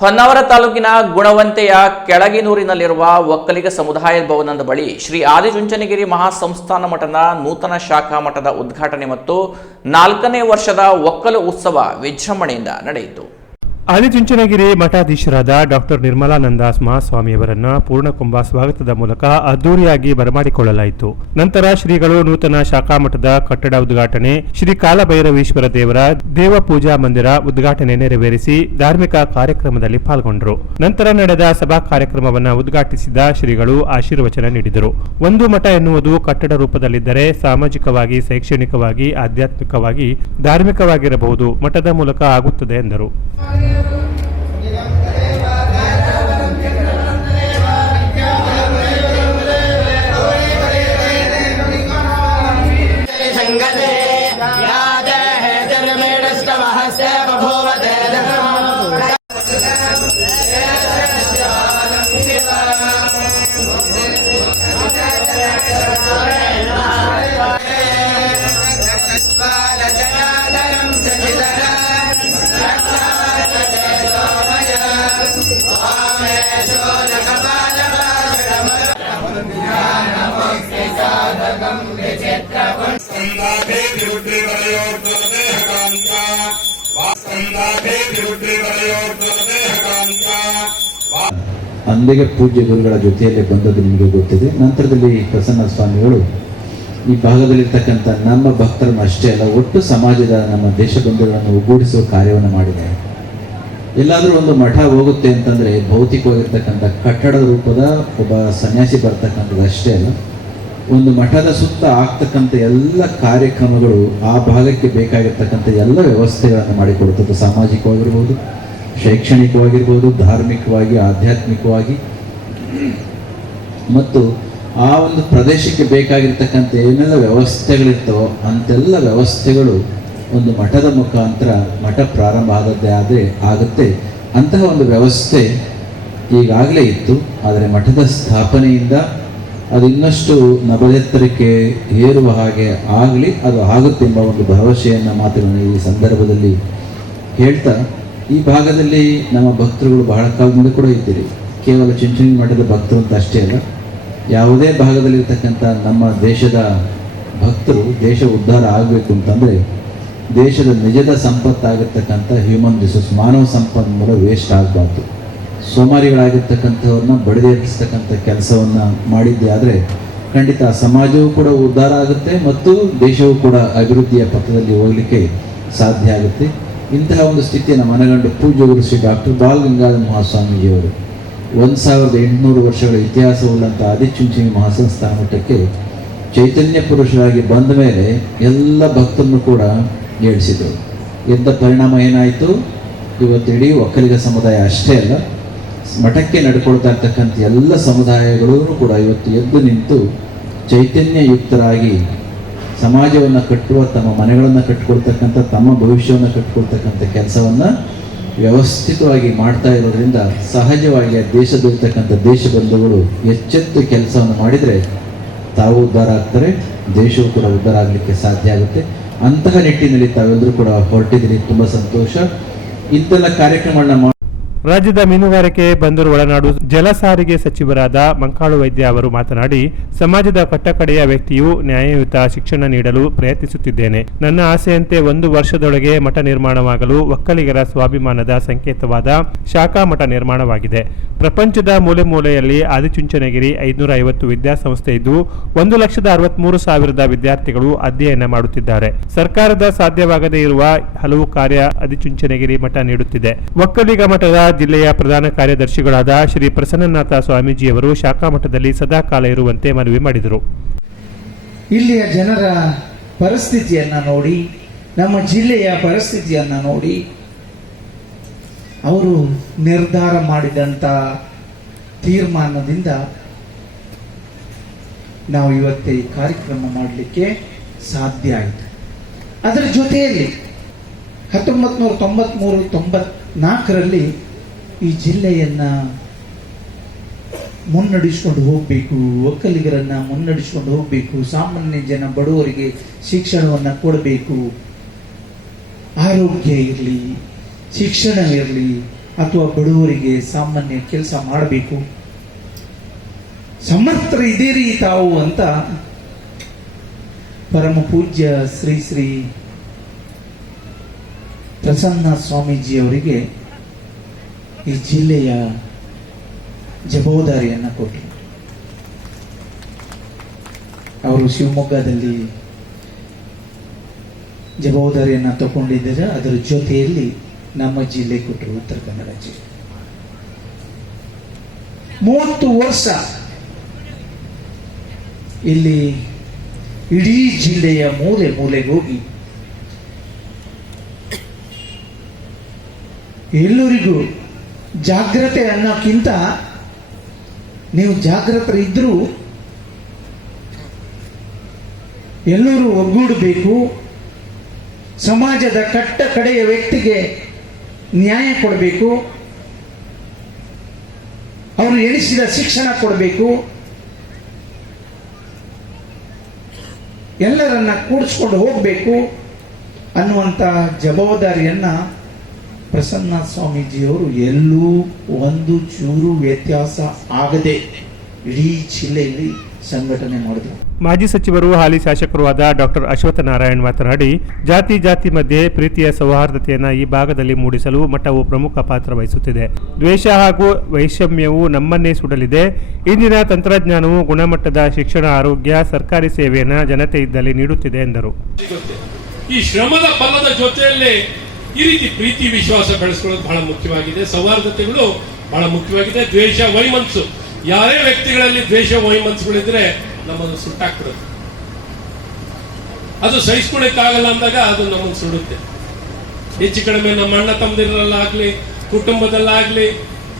ಹೊನ್ನಾವರ ತಾಲೂಕಿನ ಗುಣವಂತೆಯ ಕೆಳಗಿನೂರಿನಲ್ಲಿರುವ ಒಕ್ಕಲಿಗ ಸಮುದಾಯ ಭವನದ ಬಳಿ ಶ್ರೀ ಆದಿಚುಂಚನಗಿರಿ ಮಹಾಸಂಸ್ಥಾನ ಮಠದ ನೂತನ ಶಾಖಾ ಮಠದ ಉದ್ಘಾಟನೆ ಮತ್ತು 4ನೇ ವರ್ಷದ ಒಕ್ಕಲು ಉತ್ಸವ ವಿಜೃಂಭಣೆಯಿಂದ ನಡೆಯಿತು. ಆದಿಚುಂಚನಗಿರಿ ಮಠಾಧೀಶರಾದ ಡಾಕ್ಟರ್ ನಿರ್ಮಲಾನಂದ ಮಹಾಸ್ವಾಮಿಯವರನ್ನ ಪೂರ್ಣಕುಂಭ ಸ್ವಾಗತದ ಮೂಲಕ ಅದ್ದೂರಿಯಾಗಿ ಬರಮಾಡಿಕೊಳ್ಳಲಾಯಿತು. ನಂತರ ಶ್ರೀಗಳು ನೂತನ ಶಾಖಾ ಮಠದ ಕಟ್ಟಡ ಉದ್ಘಾಟನೆ, ಶ್ರೀ ಕಾಲಭೈರವೇಶ್ವರ ದೇವರ ದೇವ ಪೂಜಾ ಮಂದಿರ ಉದ್ಘಾಟನೆ ನೆರವೇರಿಸಿ ಧಾರ್ಮಿಕ ಕಾರ್ಯಕ್ರಮದಲ್ಲಿ ಪಾಲ್ಗೊಂಡರು. ನಂತರ ನಡೆದ ಸಭಾ ಕಾರ್ಯಕ್ರಮವನ್ನು ಉದ್ಘಾಟಿಸಿದ ಶ್ರೀಗಳು ಆಶೀರ್ವಚನ ನೀಡಿದರು. ಒಂದು ಮಠ ಎನ್ನುವುದು ಕಟ್ಟಡ ರೂಪದಲ್ಲಿದ್ದರೆ ಸಾಮಾಜಿಕವಾಗಿ, ಶೈಕ್ಷಣಿಕವಾಗಿ, ಆಧ್ಯಾತ್ಮಿಕವಾಗಿ, ಧಾರ್ಮಿಕವಾಗಿರಬಹುದು, ಮಠದ ಮೂಲಕ ಆಗುತ್ತದೆ ಎಂದರು. ಅಂದಿಗೆ ಪೂಜ್ಯ ಗುರುಗಳ ಜೊತೆಯಲ್ಲೇ ಬಂದದ್ದು ನಿಮಗೆ ಗೊತ್ತಿದೆ. ನಂತರದಲ್ಲಿ ಪ್ರಸನ್ನ ಸ್ವಾಮಿಗಳು ಈ ಭಾಗದಲ್ಲಿರ್ತಕ್ಕಂಥ ನಮ್ಮ ಭಕ್ತರನ್ನು ಅಷ್ಟೇ ಅಲ್ಲ, ಒಟ್ಟು ಸಮಾಜದ ನಮ್ಮ ದೇಶ ಬಂಧುಗಳನ್ನು ಒಗ್ಗೂಡಿಸುವ ಕಾರ್ಯವನ್ನು ಮಾಡಿದ್ದಾರೆ. ಎಲ್ಲಾದರೂ ಒಂದು ಮಠ ಹೋಗುತ್ತೆ ಅಂತಂದರೆ ಭೌತಿಕವಾಗಿರ್ತಕ್ಕಂಥ ಕಟ್ಟಡದ ರೂಪದ ಒಬ್ಬ ಸನ್ಯಾಸಿ ಬರ್ತಕ್ಕಂಥದ್ದು ಅಷ್ಟೇ ಅಲ್ಲ, ಒಂದು ಮಠದ ಸುತ್ತ ಆಗ್ತಕ್ಕಂಥ ಎಲ್ಲ ಕಾರ್ಯಕ್ರಮಗಳು ಆ ಭಾಗಕ್ಕೆ ಬೇಕಾಗಿರ್ತಕ್ಕಂಥ ಎಲ್ಲ ವ್ಯವಸ್ಥೆಗಳನ್ನು ಮಾಡಿಕೊಡುತ್ತದೆ. ಸಾಮಾಜಿಕವಾಗಿರ್ಬೋದು, ಶೈಕ್ಷಣಿಕವಾಗಿರ್ಬೋದು, ಧಾರ್ಮಿಕವಾಗಿ, ಆಧ್ಯಾತ್ಮಿಕವಾಗಿ ಮತ್ತು ಆ ಒಂದು ಪ್ರದೇಶಕ್ಕೆ ಬೇಕಾಗಿರ್ತಕ್ಕಂಥ ಏನೆಲ್ಲ ವ್ಯವಸ್ಥೆಗಳಿರ್ತವೋ ಅಂತೆಲ್ಲ ವ್ಯವಸ್ಥೆಗಳು ಒಂದು ಮಠದ ಮುಖಾಂತರ ಮಠ ಪ್ರಾರಂಭ ಆಗುತ್ತೆ. ಅಂತಹ ಒಂದು ವ್ಯವಸ್ಥೆ ಈಗಾಗಲೇ ಇತ್ತು. ಆದರೆ ಮಠದ ಸ್ಥಾಪನೆಯಿಂದ ಅದು ಇನ್ನಷ್ಟು ನವಲೆತ್ತರಕ್ಕೆ ಏರುವ ಹಾಗೆ ಆಗಲಿ, ಅದು ಆಗುತ್ತೆ ಎಂಬ ಒಂದು ಭರವಸೆಯನ್ನು ಮಾತನ್ನು ಈ ಸಂದರ್ಭದಲ್ಲಿ ಹೇಳ್ತಾ, ಈ ಭಾಗದಲ್ಲಿ ನಮ್ಮ ಭಕ್ತರುಗಳು ಬಹಳ ಕಾಲದಿಂದ ಕೂಡ ಇದ್ದೀರಿ. ಕೇವಲ ಚುಂಚನಗಿರಿ ಮಠದ ಭಕ್ತರು ಅಂತ ಅಷ್ಟೇ ಅಲ್ಲ, ಯಾವುದೇ ಭಾಗದಲ್ಲಿರ್ತಕ್ಕಂಥ ನಮ್ಮ ದೇಶದ ಭಕ್ತರು ದೇಶ ಉದ್ಧಾರ ಆಗಬೇಕು ಅಂತಂದರೆ ದೇಶದ ನಿಜದ ಸಂಪತ್ತಾಗಿರ್ತಕ್ಕಂಥ ಹ್ಯೂಮನ್ ರಿಸೋರ್ಸ್, ಮಾನವ ಸಂಪನ್ಮೂಲ ವೇಸ್ಟ್ ಆಗಬಾರ್ದು. ಸೋಮಾರಿಗಳಾಗಿರ್ತಕ್ಕಂಥವ್ರನ್ನ ಬಡಿದೇರಿಸ್ತಕ್ಕಂಥ ಕೆಲಸವನ್ನು ಮಾಡಿದ್ದೆ ಆದರೆ ಖಂಡಿತ ಸಮಾಜವೂ ಕೂಡ ಉದ್ಧಾರ ಆಗುತ್ತೆ ಮತ್ತು ದೇಶವೂ ಕೂಡ ಅಭಿವೃದ್ಧಿಯ ಪಥದಲ್ಲಿ ಹೋಗಲಿಕ್ಕೆ ಸಾಧ್ಯ ಆಗುತ್ತೆ. ಇಂತಹ ಒಂದು ಸ್ಥಿತಿಯನ್ನು ಮನಗಂಡು ಪೂಜ್ಯ ಗುರು ಶ್ರೀ ಡಾಕ್ಟರ್ ಬಾಲ್ ಗಂಗಾಧರ ಮಹಾಸ್ವಾಮೀಜಿಯವರು 1800 ವರ್ಷಗಳ ಇತಿಹಾಸವುಳ್ಳಂಥ ಆದಿಚುಂಚನಗಿರಿ ಮಹಾಸಂಸ್ಥಾನ ಮಠಕ್ಕೆ ಚೈತನ್ಯ ಪುರುಷರಾಗಿ ಬಂದ ಮೇಲೆ ಎಲ್ಲ ಭಕ್ತರನ್ನು ಕೂಡ ಏಳಿಸಿದರು. ಎದ್ದ ಪರಿಣಾಮ ಏನಾಯಿತು? ಇವತ್ತು ಇಡೀ ಒಕ್ಕಲಿಗ ಸಮುದಾಯ ಅಷ್ಟೇ ಅಲ್ಲ, ಮಠಕ್ಕೆ ನಡ್ಕೊಳ್ತಾ ಇರ್ತಕ್ಕಂಥ ಎಲ್ಲ ಸಮುದಾಯಗಳೂ ಕೂಡ ಇವತ್ತು ಎದ್ದು ನಿಂತು ಚೈತನ್ಯಯುಕ್ತರಾಗಿ ಸಮಾಜವನ್ನು ಕಟ್ಟುವ, ತಮ್ಮ ಮನೆಗಳನ್ನು ಕಟ್ಟಿಕೊಳ್ತಕ್ಕಂಥ, ತಮ್ಮ ಭವಿಷ್ಯವನ್ನು ಕಟ್ಟಿಕೊಳ್ತಕ್ಕಂಥ ಕೆಲಸವನ್ನು ವ್ಯವಸ್ಥಿತವಾಗಿ ಮಾಡ್ತಾ ಇರೋದ್ರಿಂದ ಸಹಜವಾಗಿ ದೇಶದಲ್ಲಿರ್ತಕ್ಕಂಥ ದೇಶ ಬಂಧುಗಳು ಎಚ್ಚೆತ್ತು ಕೆಲಸವನ್ನು ಮಾಡಿದರೆ ತಾವು ಉದ್ಧಾರ ಆಗ್ತಾರೆ, ದೇಶವು ಕೂಡ ಉದ್ಧಾರ ಆಗಲಿಕ್ಕೆ ಸಾಧ್ಯ ಆಗುತ್ತೆ. ಅಂತಹ ನಿಟ್ಟಿನಲ್ಲಿ ತಾವೆಲ್ಲರೂ ಕೂಡ ಹೊರಟಿದ್ದೀರಿ. ತುಂಬ ಸಂತೋಷ. ಇಂತೆಲ್ಲ ಕಾರ್ಯಕ್ರಮಗಳನ್ನ ರಾಜ್ಯದ ಮೀನುಗಾರಿಕೆ, ಬಂದರು, ಒಳನಾಡು, ಜಲ ಸಾರಿಗೆ ಸಚಿವರಾದ ಮಂಕಾಳು ವೈದ್ಯ ಅವರು ಮಾತನಾಡಿ, ಸಮಾಜದ ಕಟ್ಟಕಡೆಯ ವ್ಯಕ್ತಿಯು ನ್ಯಾಯಯುತ ಶಿಕ್ಷಣ ನೀಡಲು ಪ್ರಯತ್ನಿಸುತ್ತಿದ್ದೇನೆ. ನನ್ನ ಆಸೆಯಂತೆ 1 ವರ್ಷದೊಳಗೆ ಮಠ ನಿರ್ಮಾಣವಾಗಲು ಒಕ್ಕಲಿಗರ ಸ್ವಾಭಿಮಾನದ ಸಂಕೇತವಾದ ಶಾಖಾ ಮಠ ನಿರ್ಮಾಣವಾಗಿದೆ. ಪ್ರಪಂಚದ ಮೂಲೆ ಮೂಲೆಯಲ್ಲಿ ಆದಿಚುಂಚನಗಿರಿ 550 ವಿದ್ಯಾಸಂಸ್ಥೆ ಇದ್ದು 1,63,000 ವಿದ್ಯಾರ್ಥಿಗಳು ಅಧ್ಯಯನ ಮಾಡುತ್ತಿದ್ದಾರೆ. ಸರ್ಕಾರದ ಸಾಧ್ಯವಾಗದೇ ಇರುವ ಹಲವು ಕಾರ್ಯ ಆದಿಚುಂಚನಗಿರಿ ಮಠ ನೀಡುತ್ತಿದೆ. ಒಕ್ಕಲಿಗ ಮಠದ ಜಿಲ್ಲೆಯ ಪ್ರಧಾನ ಕಾರ್ಯದರ್ಶಿಗಳಾದ ಶ್ರೀ ಪ್ರಸನ್ನನಾಥ ಸ್ವಾಮೀಜಿಯವರು ಶಾಖಾ ಮಠದಲ್ಲಿ ಸದಾಕಾಲ ಇರುವಂತೆ ಮನವಿ ಮಾಡಿದರು. ಇಲ್ಲಿಯ ಜನರ ಪರಿಸ್ಥಿತಿಯನ್ನ ನೋಡಿ, ನಮ್ಮ ಜಿಲ್ಲೆಯ ಪರಿಸ್ಥಿತಿಯನ್ನ ನೋಡಿ ಅವರು ನಿರ್ಧಾರ ಮಾಡಿದಂತ ತೀರ್ಮಾನದಿಂದ ನಾವು ಇವತ್ತು ಈ ಕಾರ್ಯಕ್ರಮ ಮಾಡಲಿಕ್ಕೆ ಸಾಧ್ಯ ಆಯಿತು. ಅದರ ಜೊತೆಯಲ್ಲಿ 1993-94ರಲ್ಲಿ ಈ ಜಿಲ್ಲೆಯನ್ನ ಮುನ್ನಡೆಸಿಕೊಂಡು ಹೋಗಬೇಕು, ಒಕ್ಕಲಿಗರನ್ನ ಮುನ್ನಡೆಸಿಕೊಂಡು ಹೋಗಬೇಕು, ಸಾಮಾನ್ಯ ಜನ ಬಡವರಿಗೆ ಶಿಕ್ಷಣವನ್ನು ಕೊಡಬೇಕು, ಆರೋಗ್ಯ ಇರಲಿ, ಶಿಕ್ಷಣ ಇರಲಿ, ಅಥವಾ ಬಡವರಿಗೆ ಸಾಮಾನ್ಯ ಕೆಲಸ ಮಾಡಬೇಕು, ಸಮರ್ಥರು ಇದ್ದೀರಿ ತಾವು ಅಂತ ಪರಮ ಪೂಜ್ಯ ಶ್ರೀ ಶ್ರೀ ಪ್ರಸನ್ನ ಸ್ವಾಮೀಜಿಯವರಿಗೆ ಈ ಜಿಲ್ಲೆಯ ಜವಾಬ್ದಾರಿಯನ್ನು ಕೊಟ್ಟರು. ಅವರು ಶಿವಮೊಗ್ಗದಲ್ಲಿ ಜವಾಬ್ದಾರಿಯನ್ನು ತಗೊಂಡಿದ್ದಾರೆ. ಅದರ ಜೊತೆಯಲ್ಲಿ ನಮ್ಮ ಜಿಲ್ಲೆ ಕೊಟ್ಟರು, ಉತ್ತರ ಕನ್ನಡ ಜಿಲ್ಲೆ. 30 ವರ್ಷ ಇಲ್ಲಿ ಇಡೀ ಜಿಲ್ಲೆಯ ಮೂಲೆ ಮೂಲೆಗೆ ಹೋಗಿ ಎಲ್ಲರಿಗೂ ಜಾಗ್ರತೆ ಅನ್ನೋಕ್ಕಿಂತ ನೀವು ಜಾಗೃತರಿದ್ರೂ ಎಲ್ಲರೂ ಒಗ್ಗೂಡಬೇಕು, ಸಮಾಜದ ಕಟ್ಟ ಕಡೆಯ ವ್ಯಕ್ತಿಗೆ ನ್ಯಾಯ ಕೊಡಬೇಕು, ಅವರು ಎಣಿಸಿದ ಶಿಕ್ಷಣ ಕೊಡಬೇಕು, ಎಲ್ಲರನ್ನ ಕೂಡಿಸ್ಕೊಂಡು ಹೋಗಬೇಕು ಅನ್ನುವಂಥ ಜವಾಬ್ದಾರಿಯನ್ನ ಪ್ರಸನ್ನ ಸ್ವಾಮೀಜಿಯವರು ಎಲ್ಲೂ ಒಂದು ಚೂರು ವ್ಯತ್ಯಾಸ ಆಗದೆ ಇಡೀ ಜಿಲ್ಲೆಯಲ್ಲಿ ಸಂಘಟನೆ ಮಾಡಿದರು. ಮಾಜಿ ಸಚಿವರು ಹಾಲಿ ಶಾಸಕರೂ ಆದ ಡಾಕ್ಟರ್ ಅಶ್ವತ್ಥ ನಾರಾಯಣ್ ಮಾತನಾಡಿ, ಜಾತಿ ಮಧ್ಯೆ ಪ್ರೀತಿಯ ಸೌಹಾರ್ದತೆಯನ್ನು ಈ ಭಾಗದಲ್ಲಿ ಮೂಡಿಸಲು ಮಠವು ಪ್ರಮುಖ ಪಾತ್ರ ವಹಿಸುತ್ತಿದೆ. ದ್ವೇಷ ಹಾಗೂ ವೈಷಮ್ಯವು ನಮ್ಮನ್ನೇ ಸುಡಲಿದೆ. ಇಂದಿನ ತಂತ್ರಜ್ಞಾನವು ಗುಣಮಟ್ಟದ ಶಿಕ್ಷಣ, ಆರೋಗ್ಯ, ಸರ್ಕಾರಿ ಸೇವೆಯನ್ನು ಜನತೆ ಇದ್ದಲ್ಲಿ ನೀಡುತ್ತಿದೆ ಎಂದರು. ಈ ಶ್ರಮದ ಫಲದ ಜೊತೆಯಲ್ಲೇ ಈ ರೀತಿ ಪ್ರೀತಿ ವಿಶ್ವಾಸ ಬೆಳೆಸ್ಕೊಳ್ಳೋದು ಬಹಳ ಮುಖ್ಯವಾಗಿದೆ. ಸೌಹಾರ್ದತೆಗಳು ಬಹಳ ಮುಖ್ಯವಾಗಿದೆ. ದ್ವೇಷ ವೈಮನಸ್ಸು, ಯಾರೇ ವ್ಯಕ್ತಿಗಳಲ್ಲಿ ದ್ವೇಷ ವೈಮನಸ್ಸುಗಳಿದ್ರೆ ನಮ್ಮನ್ನು ಸುಟ್ಟಾಕ್ಬಿಡುತ್ತೆ. ಅದು ಸಹಿಸ್ಕೊಳ್ಳಿಕ್ಕಾಗಲ್ಲ ಅಂದಾಗ ಅದು ನಮ್ಮನ್ನು ಸುಡುತ್ತೆ. ಹೆಚ್ಚು ಕಡಿಮೆ ನಮ್ಮ ಅಣ್ಣ ತಮ್ಮದಿರಲ್ಲಾಗ್ಲಿ, ಕುಟುಂಬದಲ್ಲಾಗ್ಲಿ,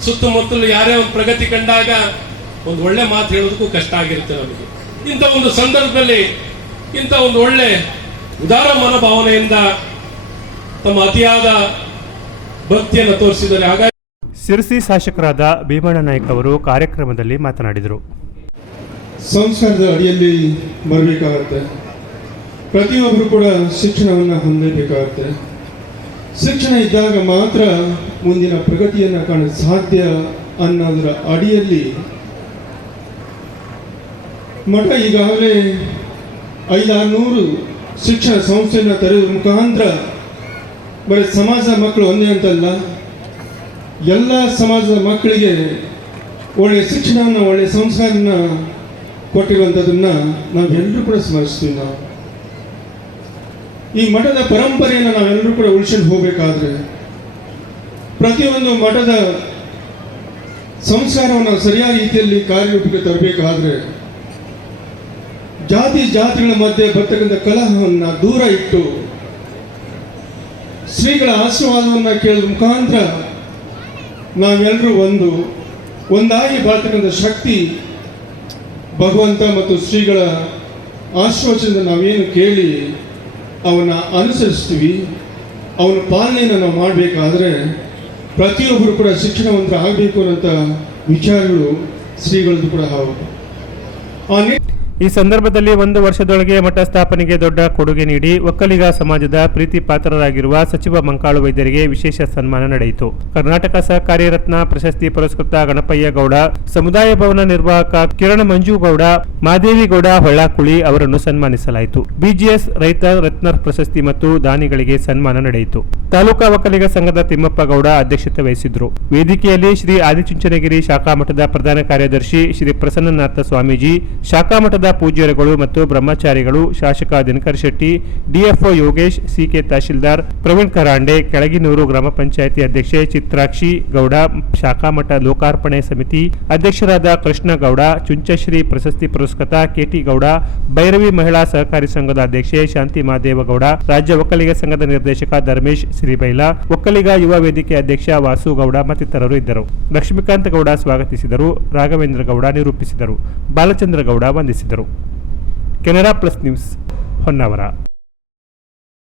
ಸುತ್ತಮುತ್ತಲು ಯಾರೇ ಒಂದು ಪ್ರಗತಿ ಕಂಡಾಗ ಒಂದು ಒಳ್ಳೆ ಮಾತು ಹೇಳೋದಕ್ಕೂ ಕಷ್ಟ ಆಗಿರುತ್ತೆ ನಮಗೆ. ಇಂಥ ಒಂದು ಸಂದರ್ಭದಲ್ಲಿ ಇಂಥ ಒಂದು ಒಳ್ಳೆ ಉದಾರ ಮನೋಭಾವನೆಯಿಂದ ತಮ್ಮ ಅತಿಯಾದ ಭಕ್ತಿಯನ್ನು ತೋರಿಸಿದ್ದಾರೆ. ಹಾಗಾಗಿ ಸಿರ್ಸಿ ಶಾಸಕರಾದ ಭೀಮಣ್ಣ ನಾಯ್ಕ ಅವರು ಕಾರ್ಯಕ್ರಮದಲ್ಲಿ ಮಾತನಾಡಿದರು. ಸಂಸ್ಕಾರದ ಅಡಿಯಲ್ಲಿ ಬರಬೇಕಾಗತ್ತೆ. ಪ್ರತಿಯೊಬ್ಬರು ಕೂಡ ಶಿಕ್ಷಣವನ್ನು ಹೊಂದಬೇಕಾಗತ್ತೆ. ಶಿಕ್ಷಣ ಇದ್ದಾಗ ಮಾತ್ರ ಮುಂದಿನ ಪ್ರಗತಿಯನ್ನು ಕಾಣಲು ಸಾಧ್ಯ ಅನ್ನೋದರ ಅಡಿಯಲ್ಲಿ ಮಠ ಈಗಾಗಲೇ 500-600 ಶಿಕ್ಷಣ ಸಂಸ್ಥೆಯನ್ನು ತೆರೆಯುವ ಮುಖಾಂತರ ಬರೀ ಸಮಾಜದ ಮಕ್ಕಳು ಒಂದೇ ಅಂತಲ್ಲ, ಎಲ್ಲ ಸಮಾಜದ ಮಕ್ಕಳಿಗೆ ಒಳ್ಳೆಯ ಶಿಕ್ಷಣವನ್ನು, ಒಳ್ಳೆಯ ಸಂಸ್ಕಾರನ ಕೊಟ್ಟಿರುವಂಥದ್ದನ್ನು ನಾವೆಲ್ಲರೂ ಕೂಡ ಸ್ಮರಿಸ್ತೀವಿ. ಈ ಮಠದ ಪರಂಪರೆಯನ್ನು ನಾವೆಲ್ಲರೂ ಕೂಡ ಉಳಿಸ್ಕೊಂಡು ಹೋಗಬೇಕಾದ್ರೆ, ಪ್ರತಿಯೊಂದು ಮಠದ ಸಂಸ್ಕಾರವನ್ನು ಸರಿಯಾದ ರೀತಿಯಲ್ಲಿ ಕಾರ್ಯರೂಪಕ್ಕೆ ತರಬೇಕಾದ್ರೆ, ಜಾತಿಗಳ ಮಧ್ಯೆ ಬರ್ತಕ್ಕಂಥ ಕಲಹವನ್ನು ದೂರ ಇಟ್ಟು ಶ್ರೀಗಳ ಆಶೀರ್ವಾದವನ್ನು ಕೇಳುವ ಮುಖಾಂತರ ನಾವೆಲ್ಲರೂ ಒಂದಾಗಿ ಬಾಳ್ತಕ್ಕಂಥ ಶಕ್ತಿ ಭಗವಂತ ಮತ್ತು ಶ್ರೀಗಳ ಆಶೀರ್ವಾದದಿಂದ ನಾವೇನು ಕೇಳಿ ಅವನ್ನ ಅನುಸರಿಸ್ತೀವಿ, ಅವನ ಪಾಲನೆಯನ್ನು ನಾವು ಮಾಡಬೇಕಾದ್ರೆ ಪ್ರತಿಯೊಬ್ಬರು ಕೂಡ ಶಿಕ್ಷಣವಂತರ ಆಗಬೇಕು ಅನ್ನೋಂಥ ವಿಚಾರಗಳು ಶ್ರೀಗಳದ್ದು ಕೂಡ ಹೌದು. ಈ ಸಂದರ್ಭದಲ್ಲಿ 1 ವರ್ಷದೊಳಗೆ ಮಠ ಸ್ಥಾಪನೆಗೆ ದೊಡ್ಡ ಕೊಡುಗೆ ನೀಡಿ ಒಕ್ಕಲಿಗ ಸಮಾಜದ ಪ್ರೀತಿ ಪಾತ್ರರಾಗಿರುವ ಸಚಿವ ಮಂಕಾಳು ವೈದ್ಯರಿಗೆ ವಿಶೇಷ ಸನ್ಮಾನ ನಡೆಯಿತು. ಕರ್ನಾಟಕ ಸಹಕಾರಿ ರತ್ನ ಪ್ರಶಸ್ತಿ ಪುರಸ್ಕೃತ ಗಣಪಯ್ಯ ಗೌಡ, ಸಮುದಾಯ ಭವನ ನಿರ್ವಾಹಕ ಕಿರಣ ಮಂಜುಗೌಡ, ಮಾದೇವಿಗೌಡ ಹೊಳ್ಳಾಕುಳಿ ಅವರನ್ನು ಸನ್ಮಾನಿಸಲಾಯಿತು. ಬಿಜಿಎಸ್ ರೈತ ರತ್ನ ಪ್ರಶಸ್ತಿ ಮತ್ತು ದಾನಿಗಳಿಗೆ ಸನ್ಮಾನ ನಡೆಯಿತು. ತಾಲೂಕಾ ಒಕ್ಕಲಿಗ ಸಂಘದ ತಿಮ್ಮಪ್ಪ ಗೌಡ ಅಧ್ಯಕ್ಷತೆ ವಹಿಸಿದ್ರು. ವೇದಿಕೆಯಲ್ಲಿ ಶ್ರೀ ಆದಿಚುಂಚನಗಿರಿ ಶಾಖಾ ಮಠದ ಪ್ರಧಾನ ಕಾರ್ಯದರ್ಶಿ ಶ್ರೀ ಪ್ರಸನ್ನನಾಥ ಸ್ವಾಮೀಜಿ, ಶಾಖಾ ಮಠದ ಪೂಜ್ಯರುಗಳು ಮತ್ತು ಬ್ರಹ್ಮಚಾರಿಗಳು, ಶಾಸಕ ದಿನಕರ್ ಶೆಟ್ಟಿ, ಡಿಎಫ್ಒ ಯೋಗೇಶ್, ಸಿಕೆ ತಹಶೀಲ್ದಾರ್ ಪ್ರವೀಣ್ ಕರಾಂಡೆ, ಕೆಳಗಿನೂರು ಗ್ರಾಮ ಪಂಚಾಯಿತಿ ಅಧ್ಯಕ್ಷೆ ಚಿತ್ರಾಕ್ಷಿ ಗೌಡ, ಶಾಖಾ ಮಠ ಲೋಕಾರ್ಪಣೆ ಸಮಿತಿ ಅಧ್ಯಕ್ಷರಾದ ಕೃಷ್ಣ ಗೌಡ, ಚುಂಚಶ್ರೀ ಪ್ರಶಸ್ತಿ ಪುರಸ್ಕೃತ ಕೆಟಿ ಗೌಡ, ಭೈರವಿ ಮಹಿಳಾ ಸಹಕಾರಿ ಸಂಘದ ಅಧ್ಯಕ್ಷೆ ಶಾಂತಿ ಮಾದೇವಗೌಡ, ರಾಜ್ಯ ಒಕ್ಕಲಿಗ ಸಂಘದ ನಿರ್ದೇಶಕ ಧರ್ಮೇಶ್ ಶ್ರೀಬೈಲ, ಒಕ್ಕಲಿಗ ಯುವ ವೇದಿಕೆ ಅಧ್ಯಕ್ಷ ವಾಸು ಗೌಡ ಮತ್ತಿತರರು ಇದ್ದರು. ಲಕ್ಷ್ಮೀಕಾಂತ ಗೌಡ ಸ್ವಾಗತಿಸಿದರು. ರಾಘವೇಂದ್ರ ಗೌಡ ನಿರೂಪಿಸಿದರು. ಬಾಲಚಂದ್ರ ಗೌಡ ವಂದಿಸಿದರು. Canara plus news Honnavar.